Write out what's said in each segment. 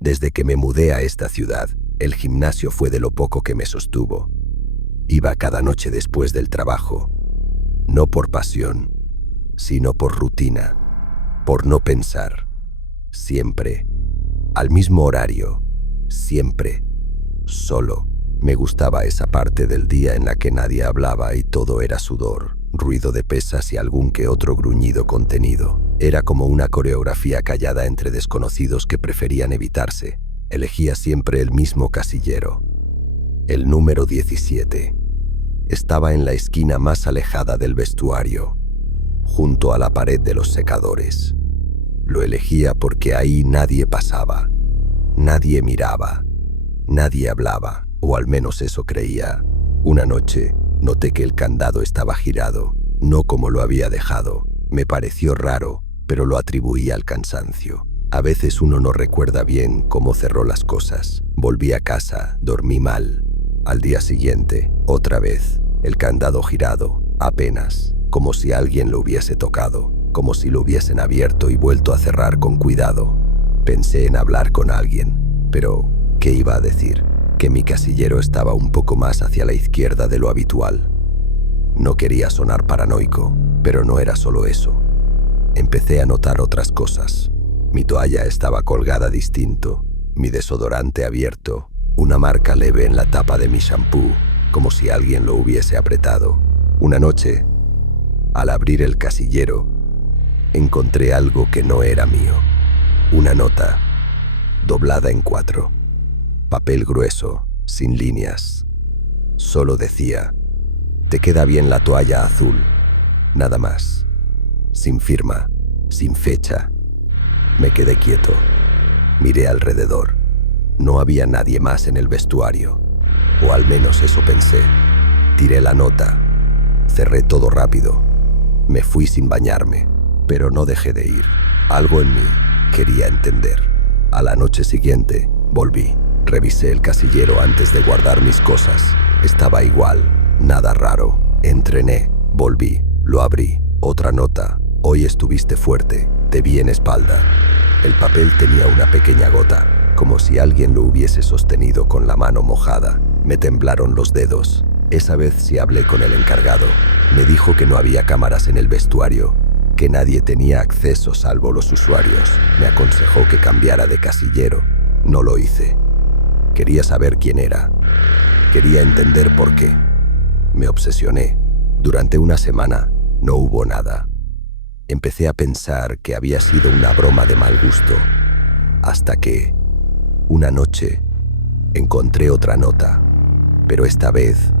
Desde que me mudé a esta ciudad, el gimnasio fue de lo poco que me sostuvo. Iba cada noche después del trabajo, no por pasión, sino por rutina, por no pensar. Siempre, al mismo horario, siempre, solo. Me gustaba esa parte del día en la que nadie hablaba y todo era sudor, ruido de pesas y algún que otro gruñido contenido. Era como una coreografía callada entre desconocidos que preferían evitarse. Elegía siempre el mismo casillero. El número 17. Estaba en la esquina más alejada del vestuario, junto a la pared de los secadores. Lo elegía porque ahí nadie pasaba, nadie miraba, nadie hablaba, o al menos eso creía. Una noche, noté que el candado estaba girado, no como lo había dejado. Me pareció raro, pero lo atribuí al cansancio. A veces uno no recuerda bien cómo cerró las cosas. Volví a casa, dormí mal. Al día siguiente, otra vez, el candado girado, apenas, como si alguien lo hubiese tocado, como si lo hubiesen abierto y vuelto a cerrar con cuidado. Pensé en hablar con alguien, pero ¿qué iba a decir? Que mi casillero estaba un poco más hacia la izquierda de lo habitual. No quería sonar paranoico, pero no era solo eso. Empecé a notar otras cosas. Mi toalla estaba colgada distinto, mi desodorante abierto, una marca leve en la tapa de mi shampoo, como si alguien lo hubiese apretado. Una noche, al abrir el casillero, encontré algo que no era mío. Una nota, doblada en 4. Papel grueso, sin líneas. Solo decía: «Te queda bien la toalla azul». Nada más. Sin firma, sin fecha. Me quedé quieto. Miré alrededor. No había nadie más en el vestuario. O al menos eso pensé. Tiré la nota. Cerré todo rápido. Me fui sin bañarme, pero no dejé de ir. Algo en mí quería entender. A la noche siguiente, volví. Revisé el casillero antes de guardar mis cosas. Estaba igual, nada raro. Entrené, volví, lo abrí. Otra nota: «Hoy estuviste fuerte, te vi en espalda». El papel tenía una pequeña gota, como si alguien lo hubiese sostenido con la mano mojada. Me temblaron los dedos. Esa vez sí hablé con el encargado. Me dijo que no había cámaras en el vestuario, que nadie tenía acceso salvo los usuarios. Me aconsejó que cambiara de casillero. No lo hice. Quería saber quién era. Quería entender por qué. Me obsesioné. Durante una semana no hubo nada. Empecé a pensar que había sido una broma de mal gusto, hasta que, una noche, encontré otra nota, pero esta vez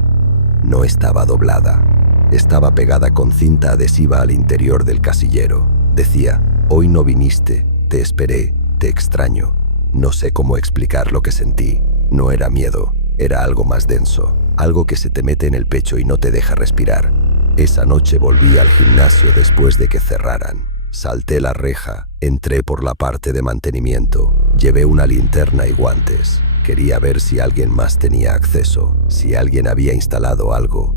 no estaba doblada. Estaba pegada con cinta adhesiva al interior del casillero. Decía: «Hoy no viniste, te esperé, te extraño». No sé cómo explicar lo que sentí. No era miedo, era algo más denso, algo que se te mete en el pecho y no te deja respirar. Esa noche volví al gimnasio después de que cerraran. Salté la reja, entré por la parte de mantenimiento, llevé una linterna y guantes. Quería ver si alguien más tenía acceso, si alguien había instalado algo.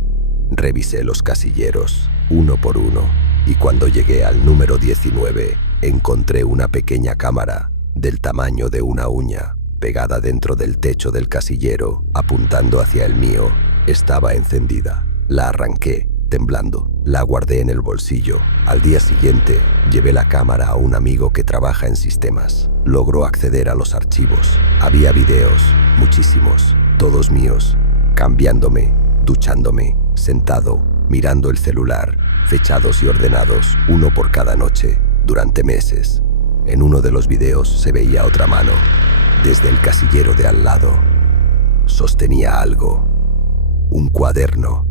Revisé los casilleros, uno por uno, y cuando llegué al número 19, encontré una pequeña cámara, del tamaño de una uña, pegada dentro del techo del casillero, apuntando hacia el mío. Estaba encendida. La arranqué, temblando. La guardé en el bolsillo. Al día siguiente, llevé la cámara a un amigo que trabaja en sistemas. Logró acceder a los archivos. Había videos, muchísimos, todos míos, cambiándome, duchándome, sentado, mirando el celular, fechados y ordenados, uno por cada noche, durante meses. En uno de los videos se veía otra mano, desde el casillero de al lado. Sostenía algo, un cuaderno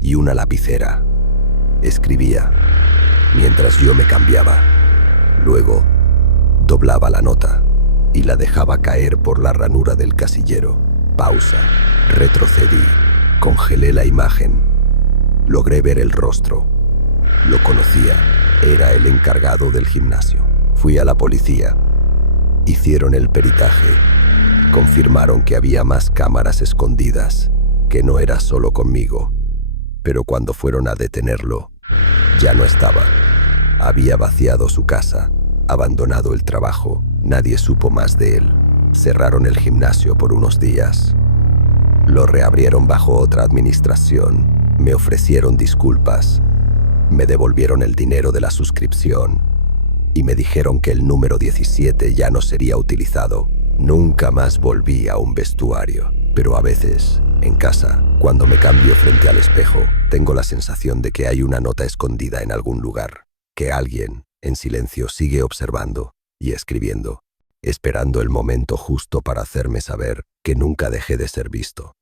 y una lapicera. Escribía, mientras yo me cambiaba. Luego, doblaba la nota y la dejaba caer por la ranura del casillero. Pausa. Retrocedí. Congelé la imagen. Logré ver el rostro. Lo conocía. Era el encargado del gimnasio. Fui a la policía. Hicieron el peritaje. Confirmaron que había más cámaras escondidas, que no era solo conmigo. Pero cuando fueron a detenerlo, ya no estaba. Había vaciado su casa, abandonado el trabajo. Nadie supo más de él. Cerraron el gimnasio por unos días. Lo reabrieron bajo otra administración. Me ofrecieron disculpas. Me devolvieron el dinero de la suscripción y me dijeron que el número 17 ya no sería utilizado. Nunca más volví a un vestuario, pero a veces, en casa, cuando me cambio frente al espejo, tengo la sensación de que hay una nota escondida en algún lugar, que alguien, en silencio, sigue observando y escribiendo, esperando el momento justo para hacerme saber que nunca dejé de ser visto.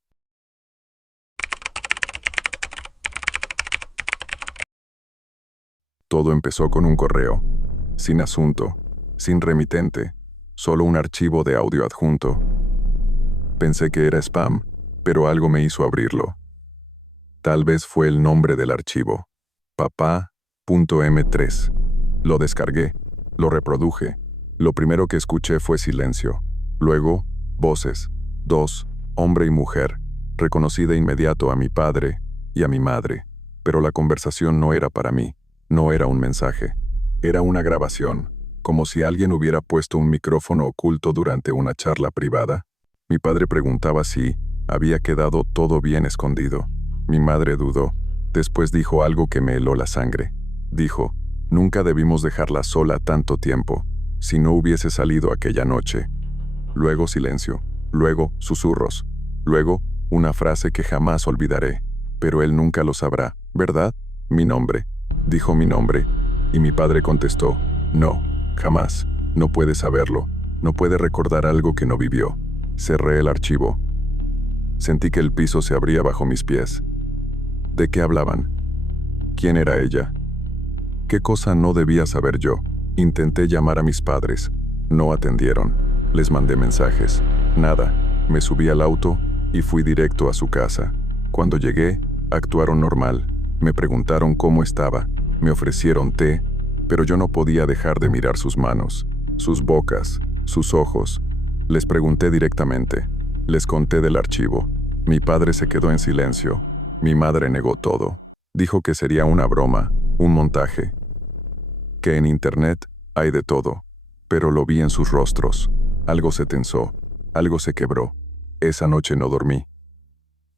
Todo empezó con un correo, sin asunto, sin remitente, solo un archivo de audio adjunto. Pensé que era spam, pero algo me hizo abrirlo. Tal vez fue el nombre del archivo, papá.m3. Lo descargué, lo reproduje. Lo primero que escuché fue silencio. Luego, voces, dos, hombre y mujer. Reconocí de inmediato a mi padre y a mi madre, pero la conversación no era para mí, no era un mensaje. Era una grabación, como si alguien hubiera puesto un micrófono oculto durante una charla privada. Mi padre preguntaba si había quedado todo bien escondido. Mi madre dudó. Después dijo algo que me heló la sangre. Dijo, nunca debimos dejarla sola tanto tiempo, si no hubiese salido aquella noche. Luego silencio, luego susurros, luego una frase que jamás olvidaré, pero él nunca lo sabrá, ¿verdad? Mi nombre. Dijo mi nombre, y mi padre contestó, no, jamás, no puede saberlo, no puede recordar algo que no vivió. Cerré el archivo. Sentí que el piso se abría bajo mis pies. ¿De qué hablaban? ¿Quién era ella? ¿Qué cosa no debía saber yo? Intenté llamar a mis padres. No atendieron. Les mandé mensajes. Nada. Me subí al auto y fui directo a su casa. Cuando llegué, actuaron normal. Me preguntaron cómo estaba. Me ofrecieron té, pero yo no podía dejar de mirar sus manos, sus bocas, sus ojos. Les pregunté directamente. Les conté del archivo. Mi padre se quedó en silencio. Mi madre negó todo. Dijo que sería una broma, un montaje. Que en internet hay de todo. Pero lo vi en sus rostros. Algo se tensó, algo se quebró. Esa noche no dormí.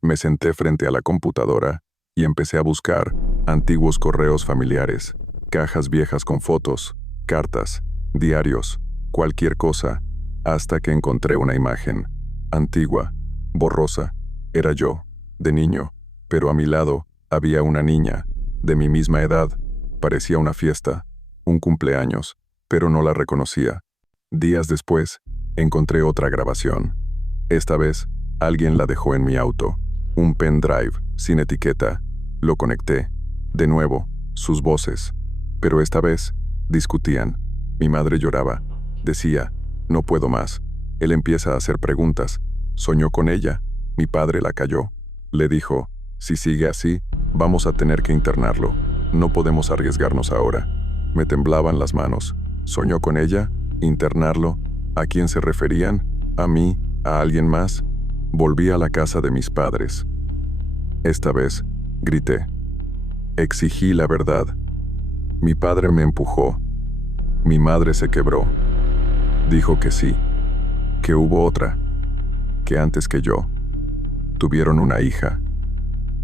Me senté frente a la computadora y empecé a buscar antiguos correos familiares, cajas viejas con fotos, cartas, diarios, cualquier cosa, hasta que encontré una imagen. Antigua, borrosa. Era yo, de niño, pero a mi lado había una niña, de mi misma edad. Parecía una fiesta, un cumpleaños, pero no la reconocía. Días después, encontré otra grabación. Esta vez, alguien la dejó en mi auto. Un pendrive, sin etiqueta. Lo conecté. De nuevo, sus voces. Pero esta vez, discutían. Mi madre lloraba. Decía, no puedo más. Él empieza a hacer preguntas. Soñó con ella. Mi padre la calló. Le dijo, si sigue así, vamos a tener que internarlo. No podemos arriesgarnos ahora. Me temblaban las manos. ¿Soñó con ella? ¿Internarlo? ¿A quién se referían? ¿A mí? ¿A alguien más? Volví a la casa de mis padres. Esta vez, grité. Exigí la verdad. Mi padre me empujó. Mi madre se quebró. Dijo que sí, que hubo otra, que antes que yo. Tuvieron una hija,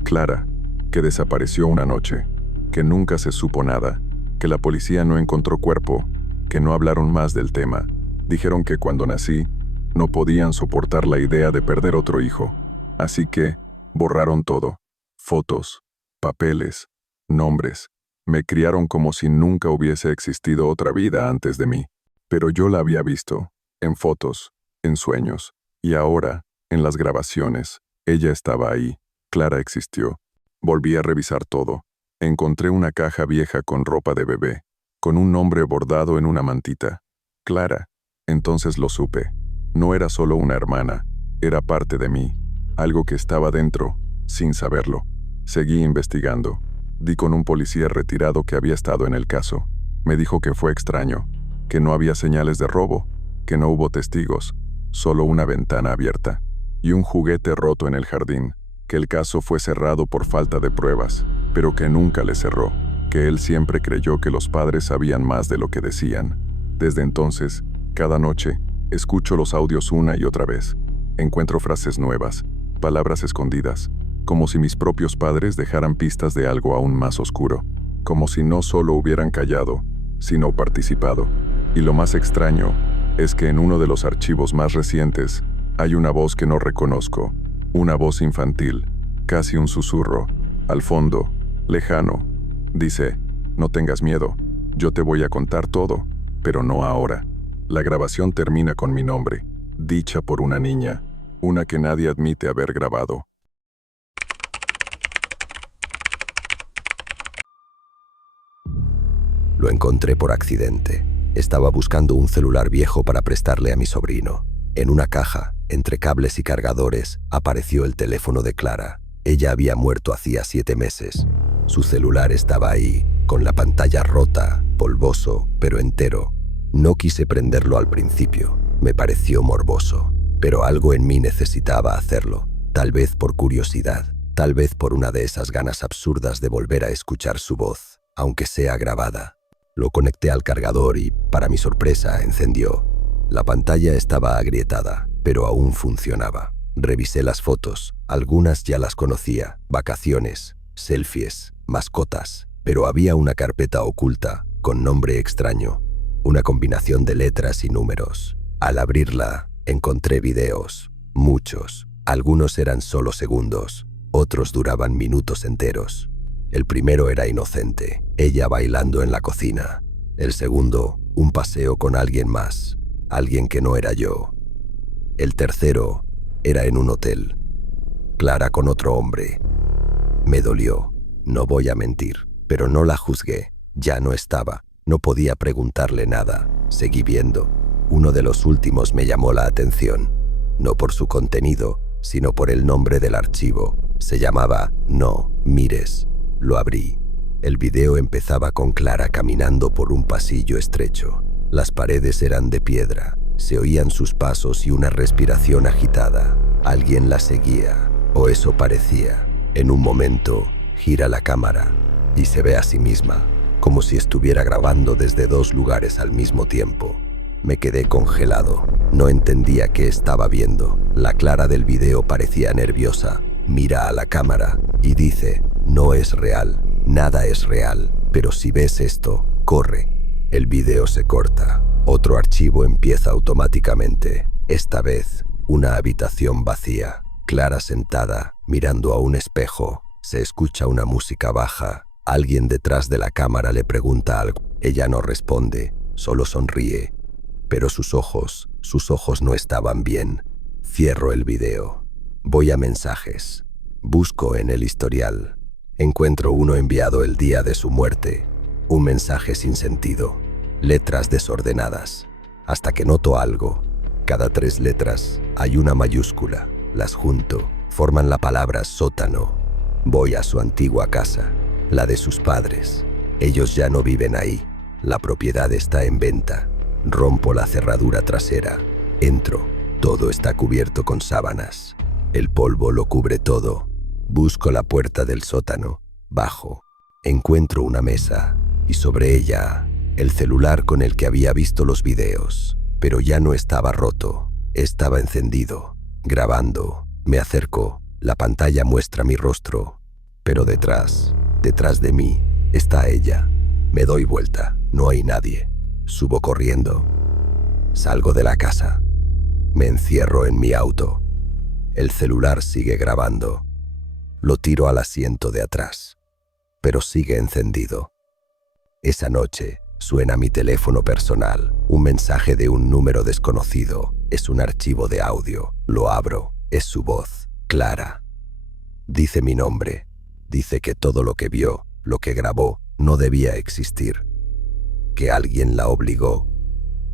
Clara, que desapareció una noche, que nunca se supo nada, que la policía no encontró cuerpo, que no hablaron más del tema. Dijeron que cuando nací, no podían soportar la idea de perder otro hijo, así que borraron todo. Fotos, papeles, nombres. Me criaron como si nunca hubiese existido otra vida antes de mí. Pero yo la había visto, en fotos, en sueños, y ahora, en las grabaciones, ella estaba ahí. Clara existió. Volví a revisar todo. Encontré una caja vieja con ropa de bebé, con un nombre bordado en una mantita. Clara. Entonces lo supe. No era solo una hermana, era parte de mí, algo que estaba dentro, sin saberlo. Seguí investigando. Di con un policía retirado que había estado en el caso. Me dijo que fue extraño, que no había señales de robo, que no hubo testigos, solo una ventana abierta y un juguete roto en el jardín, que el caso fue cerrado por falta de pruebas, pero que nunca le cerró, que él siempre creyó que los padres sabían más de lo que decían. Desde entonces, cada noche, Escucho los audios una y otra vez. Encuentro frases nuevas, palabras escondidas, como si mis propios padres dejaran pistas de algo aún más oscuro, como si no solo hubieran callado, sino participado. Y lo más extraño es que en uno de los archivos más recientes hay una voz que no reconozco, una voz infantil, casi un susurro, al fondo, lejano. Dice, no tengas miedo, yo te voy a contar todo, pero no ahora. La grabación termina con mi nombre, dicha por una niña, una que nadie admite haber grabado. Lo encontré por accidente. Estaba buscando un celular viejo para prestarle a mi sobrino. En una caja, entre cables y cargadores, apareció el teléfono de Clara. Ella había muerto hacía 7 meses. Su celular estaba ahí, con la pantalla rota, polvoso, pero entero. No quise prenderlo al principio. Me pareció morboso. Pero algo en mí necesitaba hacerlo. Tal vez por curiosidad. Tal vez por una de esas ganas absurdas de volver a escuchar su voz, aunque sea grabada. Lo conecté al cargador y, para mi sorpresa, encendió. La pantalla estaba agrietada, pero aún funcionaba. Revisé las fotos. Algunas ya las conocía. Vacaciones, selfies, mascotas. Pero había una carpeta oculta, con nombre extraño. Una combinación de letras y números. Al abrirla, encontré videos. Muchos. Algunos eran solo segundos. Otros duraban minutos enteros. El primero era inocente, ella bailando en la cocina. El segundo, un paseo con alguien más, alguien que no era yo. El tercero era en un hotel. Clara con otro hombre. Me dolió, no voy a mentir, pero no la juzgué. Ya no estaba, no podía preguntarle nada. Seguí viendo. Uno de los últimos me llamó la atención, no por su contenido, sino por el nombre del archivo. Se llamaba No mires. Lo abrí. El video empezaba con Clara caminando por un pasillo estrecho. Las paredes eran de piedra. Se oían sus pasos y una respiración agitada. Alguien la seguía, o eso parecía. En un momento, gira la cámara y se ve a sí misma, como si estuviera grabando desde 2 lugares al mismo tiempo. Me quedé congelado. No entendía qué estaba viendo. La Clara del video parecía nerviosa. Mira a la cámara y dice, no es real, nada es real, pero si ves esto, corre. El video se corta. Otro archivo empieza automáticamente. Esta vez, una habitación vacía. Clara sentada, mirando a un espejo. Se escucha una música baja. Alguien detrás de la cámara le pregunta algo. Ella no responde, solo sonríe. Pero sus ojos no estaban bien. Cierro el video. Voy a mensajes. Busco en el historial. Encuentro uno enviado el día de su muerte. Un mensaje sin sentido. Letras desordenadas. Hasta que noto algo. Cada 3 letras hay una mayúscula. Las junto. Forman la palabra sótano. Voy a su antigua casa. La de sus padres. Ellos ya no viven ahí. La propiedad está en venta. Rompo la cerradura trasera. Entro. Todo está cubierto con sábanas. El polvo lo cubre todo. Busco la puerta del sótano. Bajo. Encuentro una mesa y sobre ella el celular con el que había visto los videos. Pero ya no estaba roto. Estaba encendido. Grabando. Me acerco. La pantalla muestra mi rostro. Pero detrás de mí, está ella. Me doy vuelta. No hay nadie. Subo corriendo. Salgo de la casa. Me encierro en mi auto. El celular sigue grabando. Lo tiro al asiento de atrás, pero sigue encendido. Esa noche suena mi teléfono personal. Un mensaje de un número desconocido. Es un archivo de audio. Lo abro. Es su voz. Clara. Dice mi nombre. Dice que todo lo que vio, lo que grabó, no debía existir. Que alguien la obligó.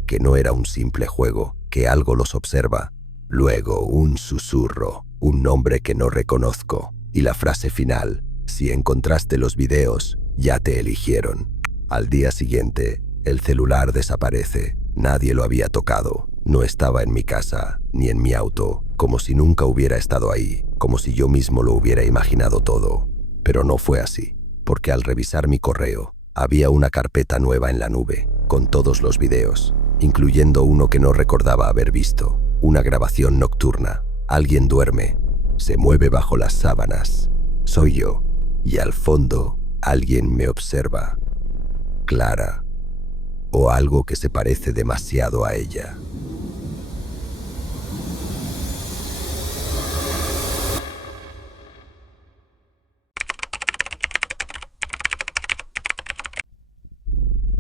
Que no era un simple juego. Que algo los observa. Luego un susurro, un nombre que no reconozco, y la frase final, si encontraste los videos, ya te eligieron. Al día siguiente, el celular desaparece. Nadie lo había tocado. No estaba en mi casa, ni en mi auto, como si nunca hubiera estado ahí, como si yo mismo lo hubiera imaginado todo. Pero no fue así, porque al revisar mi correo, había una carpeta nueva en la nube, con todos los videos. incluyendo uno que no recordaba haber visto. Una grabación nocturna. Alguien duerme. Se mueve bajo las sábanas. Soy yo. Y al fondo, alguien me observa. Clara. O algo que se parece demasiado a ella.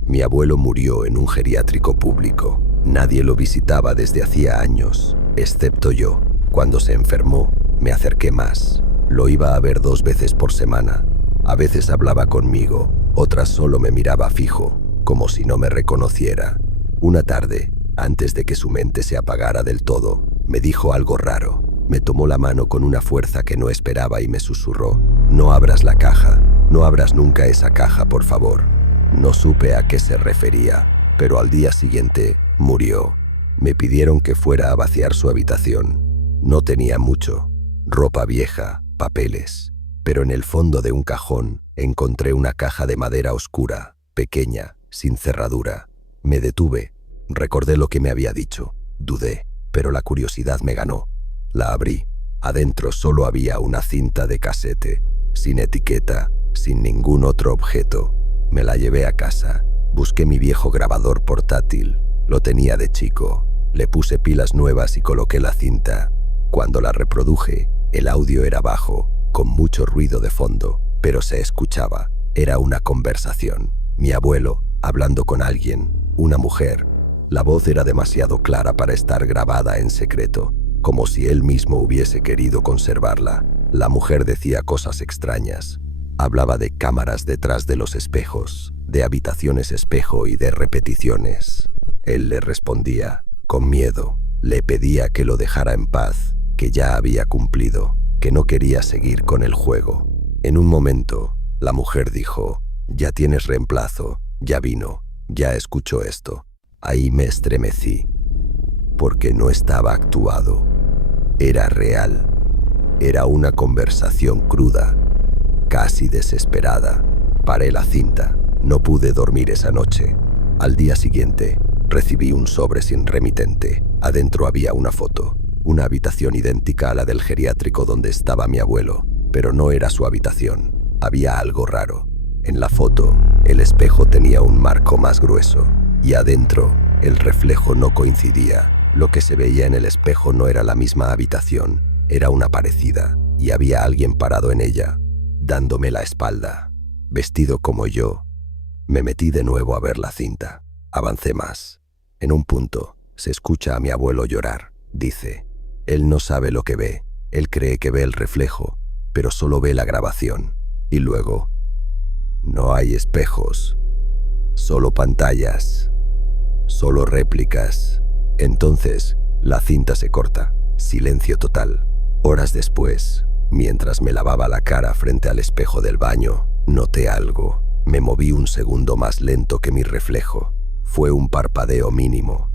Mi abuelo murió en un geriátrico público. Nadie lo visitaba desde hacía años, excepto yo. Cuando se enfermó, me acerqué más. Lo iba a ver 2 veces por semana. A veces hablaba conmigo, otras solo me miraba fijo, como si no me reconociera. Una tarde, antes de que su mente se apagara del todo, me dijo algo raro. Me tomó la mano con una fuerza que no esperaba y me susurró: «No abras la caja, no abras nunca esa caja, por favor». No supe a qué se refería, pero al día siguiente murió. Me pidieron que fuera a vaciar su habitación. No tenía mucho: ropa vieja, papeles, pero en el fondo de un cajón encontré una caja de madera oscura, pequeña, sin cerradura. Me detuve, recordé lo que me había dicho, dudé, pero la curiosidad me ganó. La abrí. Adentro solo había una cinta de casete, sin etiqueta, sin ningún otro objeto. Me la llevé a casa. Busqué mi viejo grabador portátil. Lo tenía de chico. Le puse pilas nuevas y coloqué la cinta. Cuando la reproduje, el audio era bajo, con mucho ruido de fondo, pero se escuchaba. Era una conversación. Mi abuelo, hablando con alguien, una mujer. La voz era demasiado clara para estar grabada en secreto, como si él mismo hubiese querido conservarla. La mujer decía cosas extrañas. Hablaba de cámaras detrás de los espejos, de habitaciones espejo y de repeticiones. Él le respondía, con miedo. Le pedía que lo dejara en paz, que ya había cumplido, que no quería seguir con el juego. En un momento, la mujer dijo: «Ya tienes reemplazo, ya vino, ya escuchó esto». Ahí me estremecí, porque no estaba actuado. Era real. Era una conversación cruda, casi desesperada. Paré la cinta. No pude dormir esa noche. Al día siguiente, recibí un sobre sin remitente. Adentro había una foto, una habitación idéntica a la del geriátrico donde estaba mi abuelo, pero no era su habitación. Había algo raro. En la foto, el espejo tenía un marco más grueso, y adentro, el reflejo no coincidía. Lo que se veía en el espejo no era la misma habitación, era una parecida, y había alguien parado en ella, dándome la espalda, vestido como yo. Me metí de nuevo a ver la cinta. Avancé más. En un punto, se escucha a mi abuelo llorar. Dice: él no sabe lo que ve, él cree que ve el reflejo, pero solo ve la grabación. Y luego: no hay espejos, solo pantallas, solo réplicas. Entonces, la cinta se corta. Silencio total. Horas después, mientras me lavaba la cara frente al espejo del baño, noté algo. Me moví un segundo más lento que mi reflejo. Fue un parpadeo mínimo.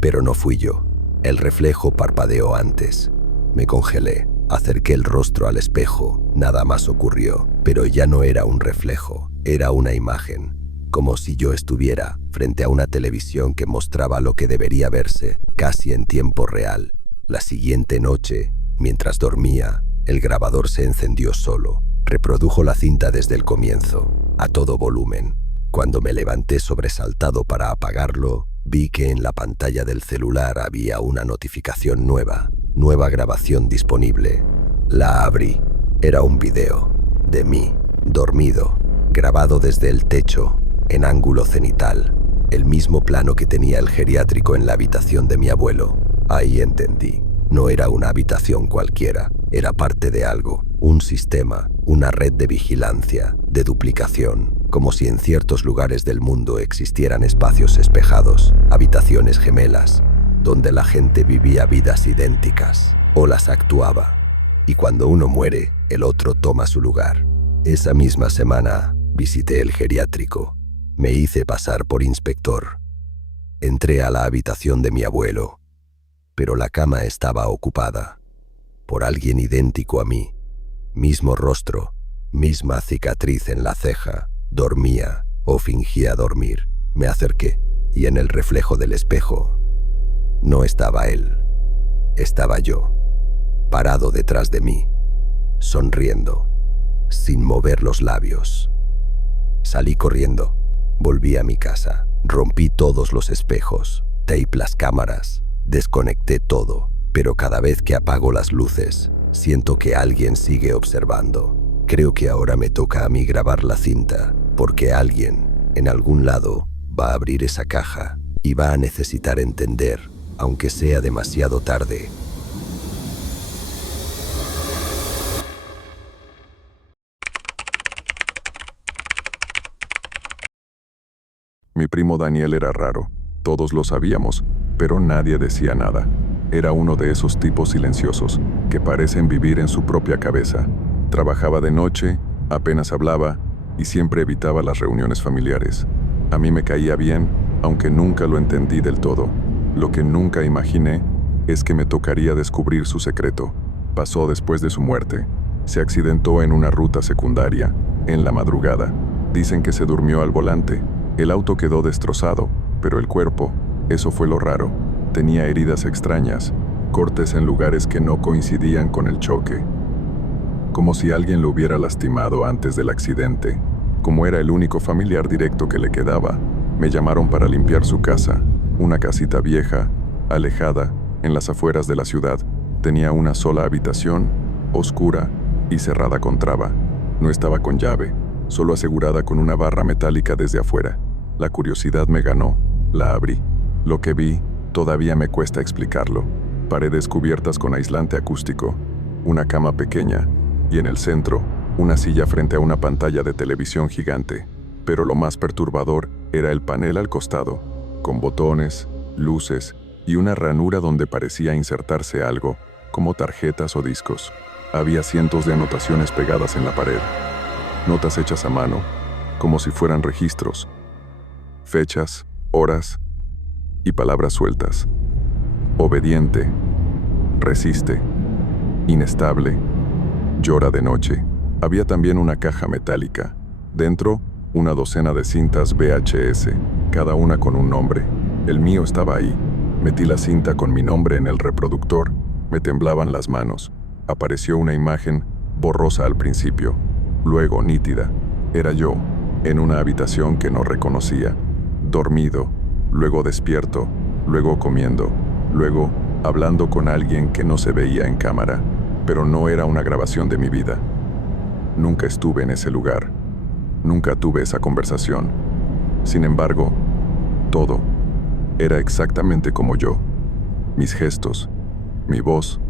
Pero no fui yo. El reflejo parpadeó antes. Me congelé. Acerqué el rostro al espejo. Nada más ocurrió. Pero ya no era un reflejo. Era una imagen. Como si yo estuviera frente a una televisión que mostraba lo que debería verse, casi en tiempo real. La siguiente noche, mientras dormía, el grabador se encendió solo. Reprodujo la cinta desde el comienzo, a todo volumen. Cuando me levanté sobresaltado para apagarlo, vi que en la pantalla del celular había una notificación nueva. Nueva grabación disponible. La abrí. Era un video de mí, dormido, grabado desde el techo, en ángulo cenital. El mismo plano que tenía el geriátrico en la habitación de mi abuelo. Ahí entendí. No era una habitación cualquiera, era parte de algo, un sistema, una red de vigilancia, de duplicación, como si en ciertos lugares del mundo existieran espacios espejados, habitaciones gemelas, donde la gente vivía vidas idénticas, o las actuaba, y cuando uno muere, el otro toma su lugar. Esa misma semana, visité el geriátrico. Me hice pasar por inspector. Entré a la habitación de mi abuelo, pero la cama estaba ocupada por alguien idéntico a mí. Mismo rostro, misma cicatriz en la ceja. Dormía o fingía dormir. Me acerqué y en el reflejo del espejo no estaba él, estaba yo, parado detrás de mí, sonriendo, sin mover los labios. Salí corriendo, volví a mi casa, rompí todos los espejos, tapé las cámaras, desconecté todo, pero cada vez que apago las luces, siento que alguien sigue observando. Creo que ahora me toca a mí grabar la cinta, porque alguien, en algún lado, va a abrir esa caja y va a necesitar entender, aunque sea demasiado tarde. Mi primo Daniel era raro, todos lo sabíamos, pero nadie decía nada. Era uno de esos tipos silenciosos, que parecen vivir en su propia cabeza. Trabajaba de noche, apenas hablaba, y siempre evitaba las reuniones familiares. A mí me caía bien, aunque nunca lo entendí del todo. Lo que nunca imaginé es que me tocaría descubrir su secreto. Pasó después de su muerte. Se accidentó en una ruta secundaria, en la madrugada. Dicen que se durmió al volante. El auto quedó destrozado, pero el cuerpo, eso fue lo raro. Tenía heridas extrañas, cortes en lugares que no coincidían con el choque. Como si alguien lo hubiera lastimado antes del accidente. Como era el único familiar directo que le quedaba, me llamaron para limpiar su casa, una casita vieja, alejada, en las afueras de la ciudad. Tenía una sola habitación, oscura y cerrada con traba. No estaba con llave, solo asegurada con una barra metálica desde afuera. La curiosidad me ganó, la abrí. Lo que vi, todavía me cuesta explicarlo. Paredes cubiertas con aislante acústico, una cama pequeña, y en el centro, una silla frente a una pantalla de televisión gigante. Pero lo más perturbador era el panel al costado, con botones, luces y una ranura donde parecía insertarse algo, como tarjetas o discos. Había cientos de anotaciones pegadas en la pared, notas hechas a mano, como si fueran registros, fechas, horas y palabras sueltas. Obediente, resiste, inestable, llora de noche. Había también una caja metálica. Dentro, una docena de cintas VHS, cada una con un nombre. El mío estaba ahí. Metí la cinta con mi nombre en el reproductor. Me temblaban las manos. Apareció una imagen, borrosa al principio, luego nítida. Era yo, en una habitación que no reconocía. Dormido, luego despierto, luego comiendo, luego hablando con alguien que no se veía en cámara, pero no era una grabación de mi vida. Nunca estuve en ese lugar. Nunca tuve esa conversación. Sin embargo, todo era exactamente como yo. Mis gestos, mi voz,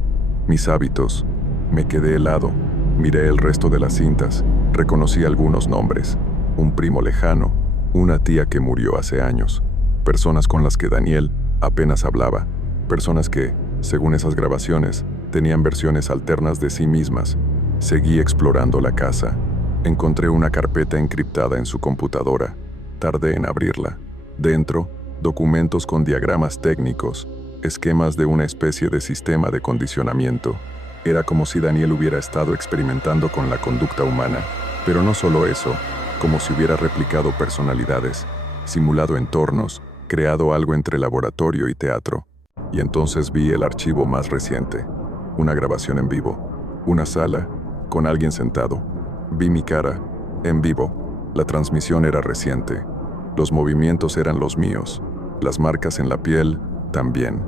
mis hábitos. Me quedé helado. Miré el resto de las cintas. Reconocí algunos nombres. Un primo lejano, una tía que murió hace años. Personas con las que Daniel apenas hablaba. Personas que, según esas grabaciones, tenían versiones alternas de sí mismas. Seguí explorando la casa. Encontré una carpeta encriptada en su computadora. Tardé en abrirla. Dentro, documentos con diagramas técnicos, esquemas de una especie de sistema de condicionamiento. Era como si Daniel hubiera estado experimentando con la conducta humana. Pero no solo eso, como si hubiera replicado personalidades, simulado entornos, creado algo entre laboratorio y teatro. Y entonces vi el archivo más reciente. Una grabación en vivo. Una sala, con alguien sentado. Vi mi cara, en vivo. La transmisión era reciente. Los movimientos eran los míos. Las marcas en la piel, también.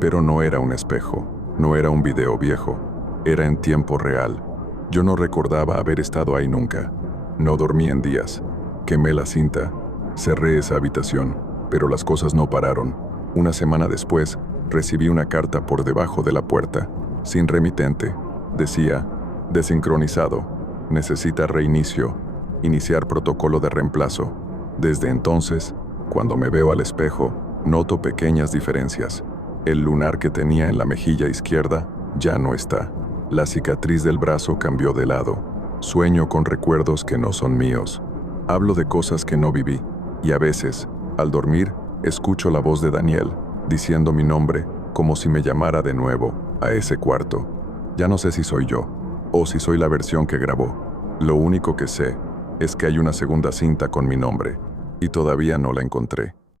Pero no era un espejo. No era un video viejo. Era en tiempo real. Yo no recordaba haber estado ahí nunca. No dormí en días. Quemé la cinta. Cerré esa habitación. Pero las cosas no pararon. Una semana después, recibí una carta por debajo de la puerta. Sin remitente. Decía, desincronizado. Necesita reinicio. Iniciar protocolo de reemplazo. Desde entonces, cuando me veo al espejo, noto pequeñas diferencias. El lunar que tenía en la mejilla izquierda ya no está. La cicatriz del brazo cambió de lado. Sueño con recuerdos que no son míos. Hablo de cosas que no viví. Y a veces, al dormir, escucho la voz de Daniel, diciendo mi nombre, como si me llamara de nuevo, a ese cuarto. Ya no sé si soy yo, o si soy la versión que grabó. Lo único que sé es que hay una segunda cinta con mi nombre, y todavía no la encontré.